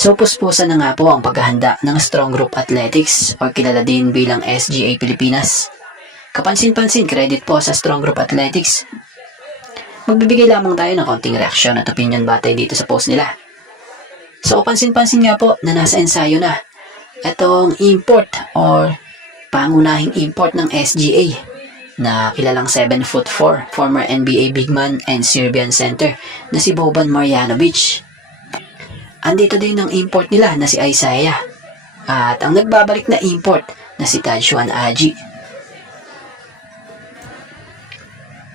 So puspusan na nga po ang paghahanda ng Strong Group Athletics o kilala din bilang SGA Pilipinas. Kapansin-pansin credit po sa Strong Group Athletics. Magbibigay lamang tayo ng konting reaksyon at opinion batay dito sa post nila. So kapansin-pansin nga po na nasa ensayo na itong import or pangunahing import ng SGA na kilalang 7'4", former NBA big man and Serbian center na si Boban Marjanovic. Andito din ang import nila na si Isaiah at ang nagbabalik na import na si Tajuan Aji.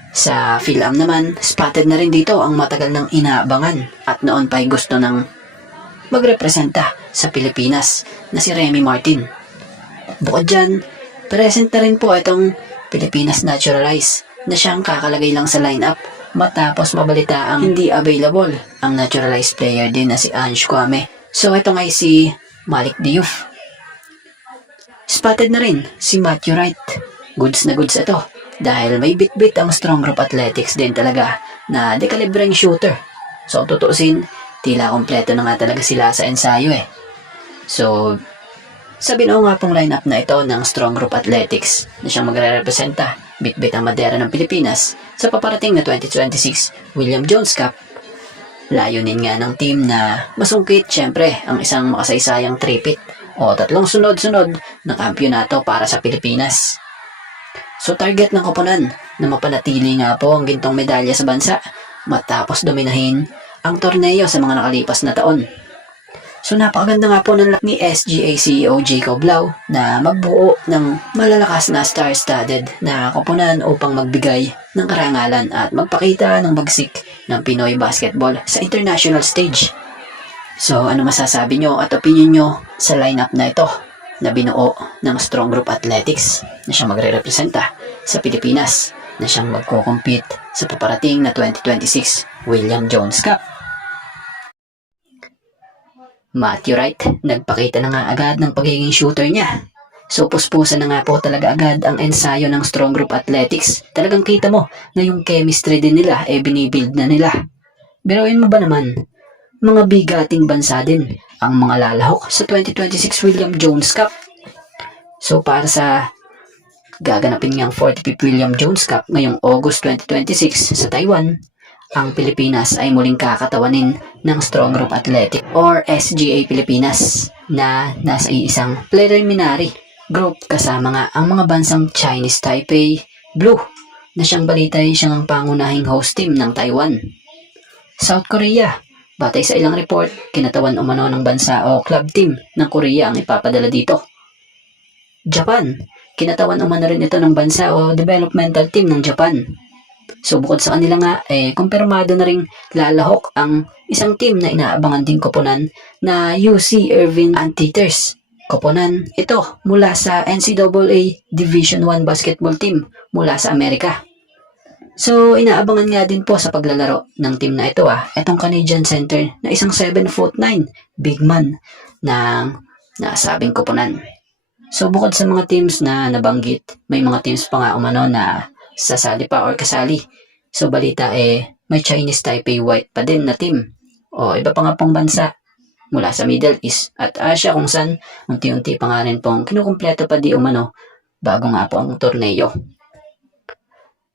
Sa PhilAm naman, spotted na rin dito ang matagal ng inaabangan at noon pa'y gusto ng magrepresenta sa Pilipinas na si Remy Martin. Bukod dyan, present na rin po itong Pilipinas Naturalize na siyang kakalagay lang sa lineup matapos mabalita ang hindi available ang naturalized player din na si Ange Kwame. So ito nga si Malik Diouf. Spotted na rin si Matthew Wright. Goods na goods ito dahil may bit-bit ang Strong Group Athletics din talaga na dekalibreng shooter. So tutuusin, tila kompleto na nga talaga sila sa ensayo eh. So sa binuo nga pong lineup na ito ng Strong Group Athletics na siyang magre-representa bit-bit ang madera ng Pilipinas sa paparating na 2026 William Jones Cup. Layunin nga ng team na masungkit syempre ang isang makasaysayang tripit o 3 sunod-sunod na kampyonato para sa Pilipinas. So target ng koponan na mapanatili nga po ang gintong medalya sa bansa matapos dominahin ang torneo sa mga nakalipas na taon. So napakaganda nga po ng ni SGA CEO Jacob Lau na magbuo ng malalakas na star-studded na koponan upang magbigay ng karangalan at magpakita ng bagsik ng Pinoy basketball sa international stage. So ano masasabi nyo at opinion nyo sa lineup na ito na binuo ng Strong Group Athletics na siyang magre-representa sa Pilipinas na siyang magko-compete sa paparating na 2026 William Jones Cup? Matthew Wright, nagpakita na nga agad ng pagiging shooter niya. So puspusan na nga po talaga agad ang ensayo ng Strong Group Athletics. Talagang kita mo na yung chemistry din nila binibuild na nila. Biruin mo ba naman, mga bigating bansa din ang mga lalahok sa 2026 William Jones Cup. So para sa gaganapin niyang 45th William Jones Cup ngayong August 2026 sa Taiwan, ang Pilipinas ay muling kakatawanin ng Strong Group Athletic or SGA Pilipinas na nasa isang preliminary group kasama nga ang mga bansang Chinese Taipei Blue na siyang balitay siyang ang pangunahing host team ng Taiwan. South Korea, batay sa ilang report, kinatawan umano ng bansa o club team ng Korea ang ipapadala dito. Japan, kinatawan umano rin ito ng bansa o developmental team ng Japan. So bukod sa kanila nga, kumpirmado na ring lalahok ang isang team na inaabangan din koponan na UC Irvine Anteaters. Koponan ito mula sa NCAA Division I basketball team mula sa Amerika. So inaabangan nga din po sa paglalaro ng team na ito itong Canadian center na isang 7'9" big man ng nasabing koponan. So bukod sa mga teams na nabanggit, may mga teams pa nga umano na sasali pa or kasali. So balita may Chinese Taipei White pa din na team o iba pa nga pong bansa mula sa Middle East at Asia kung saan unti-unti pa nga rin pong kinukumpleto pa di umano bago nga po ang torneo.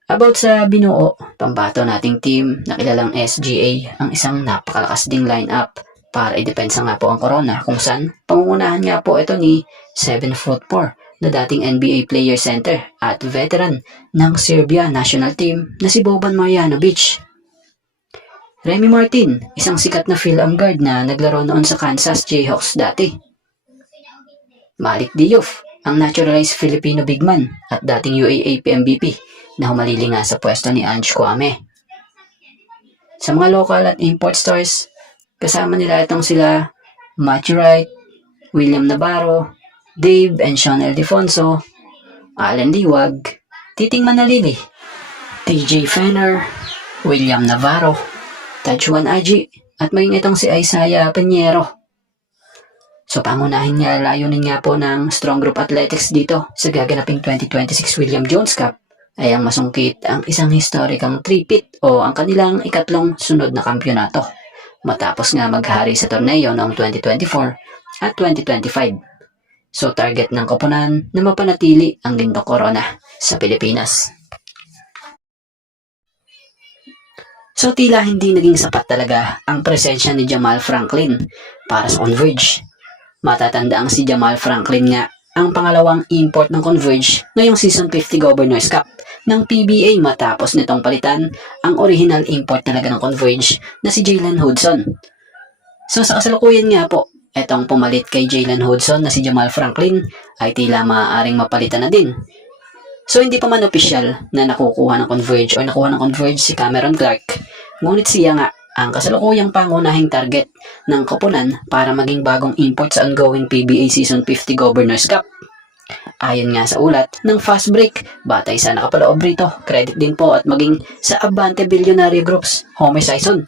About sa binuo, pambato nating team na kilalang SGA, ang isang napakalakas ding lineup para idepensa nga po ang corona kung saan pangungunahan nga po ito ni 7'4" na dating NBA player center at veteran ng Serbia national team na si Boban Marjanovic. Remy Martin, isang sikat na PhilAm guard na naglaro noon sa Kansas Jayhawks dati. Malik Diouf, ang naturalized Filipino big man at dating UAAP MVP na humalili nga sa pwesto ni Ange Kwame. Sa mga local at import stars, kasama nila itong sila Matthew Wright, William Navarro, Dave and Sean Ildefonso, Allen Liwag, Titing Manalili, TJ Fenner, William Navarro, Tajuan Aji, at maging itong si Isaiah Peñero. So pangunahin nga layunin nga po ng Strong Group Athletics dito sa gaganaping 2026 William Jones Cup ay ang masungkit ang isang historikang three-peat o ang kanilang ikatlong sunod na kampyonato matapos nga maghari sa torneo noong 2024 at 2025. So target ng koponan na mapanatili ang gintong corona sa Pilipinas. So tila hindi naging sapat talaga ang presensya ni Jamal Franklin para sa Converge. Matatanda ang si Jamal Franklin nga ang pangalawang import ng Converge ngayong Season 50 Governors Cup ng PBA matapos nitong palitan ang original import talaga ng Converge na si Jalen Hudson. So sa kasalukuyan nga po, etong pumalit kay Jalen Hudson na si Jamal Franklin ay tila maaaring mapalitan na din. So hindi pa man opisyal na nakuha ng Converge si Cameron Clark, ngunit siya nga ang kasalukuyang pangunahing target ng koponan para maging bagong import sa ongoing PBA Season 50 Governors Cup. Ayon nga sa ulat ng Fast Break, batay sa nakapaloob rito, credit din po at maging sa Abante Billionaire Group's Homer Sison.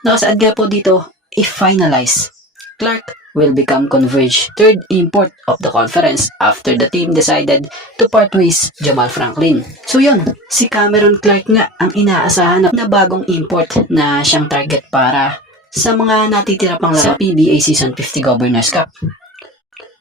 Nakasaad nga po dito, if finalized, Clark will become Converge third import of the conference after the team decided to part ways Jamal Franklin. So yun, si Cameron Clark nga ang inaasahan na bagong import na siyang target para sa mga natitira pang laro sa PBA Season 50 Governors Cup.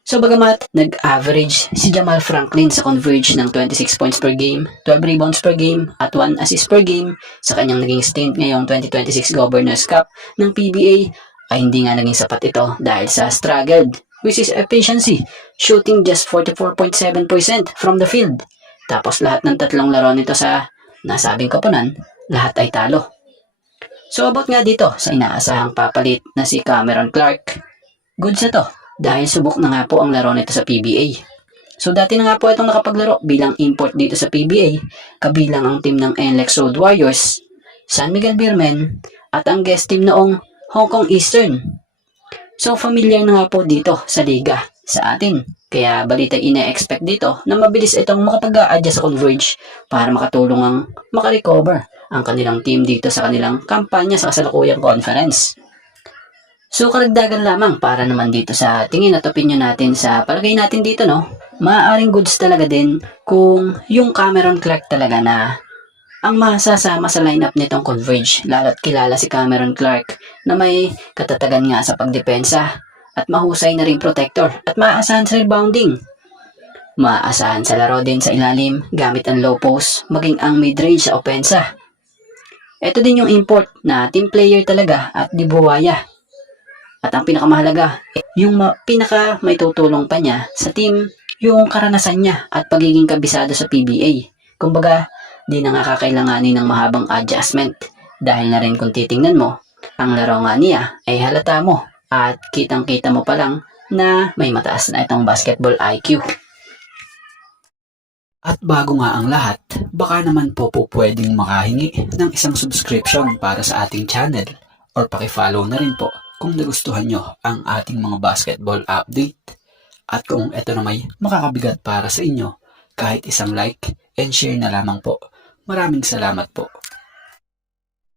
So bagamat nag-average si Jamal Franklin sa Converge ng 26 points per game, 12 rebounds per game at 1 assist per game sa kanyang naging stint ngayong 2026 Governors Cup ng PBA, ay hindi nga naging sapat ito dahil sa struggled, which is efficiency, shooting just 44.7% from the field. Tapos lahat ng tatlong laro nito sa nasabing koponan, lahat ay talo. So abot nga dito sa inaasahang papalit na si Cameron Clark. Good sa to dahil subok na nga po ang laro nito sa PBA. So dati na nga po itong nakapaglaro bilang import dito sa PBA, kabilang ang team ng NLEX Road Warriors, San Miguel Beermen, at ang guest team noong Hong Kong Eastern. So familiar na nga po dito sa liga sa atin. Kaya balita ina-expect dito na mabilis itong makapag-a-adjust sa Converge para makatulong ang makarecover ang kanilang team dito sa kanilang kampanya sa kasalukuyang conference. So karagdagan lamang para naman dito sa tingin at opinion natin sa palagay natin dito, no? Maaaring goods talaga din kung yung Cameron Clark talaga na ang masasama sa lineup nitong Converge, lalo't kilala si Cameron Clark na may katatagan nga sa pagdepensa at mahusay na ring protector at maaasahan sa rebounding. Maaasahan sa laro din sa ilalim gamit ang low post maging ang mid-range sa opensa. Ito din yung import na team player talaga at di buwaya. At ang pinakamahalaga, yung pinaka may tutulong pa niya sa team, yung karanasan niya at pagiging kabisado sa PBA. Kumbaga, di na nga kakailanganin ng mahabang adjustment dahil na rin kung titingnan mo, ang laro nga niya ay halata mo at kitang-kita mo pa lang na may mataas na itong basketball IQ. At bago nga ang lahat, baka naman po pwedeng makahingi ng isang subscription para sa ating channel or pakifollow na rin po kung nagustuhan nyo ang ating mga basketball update. At kung ito na may makakabigat para sa inyo, kahit isang like and share na lamang po. Maraming salamat po.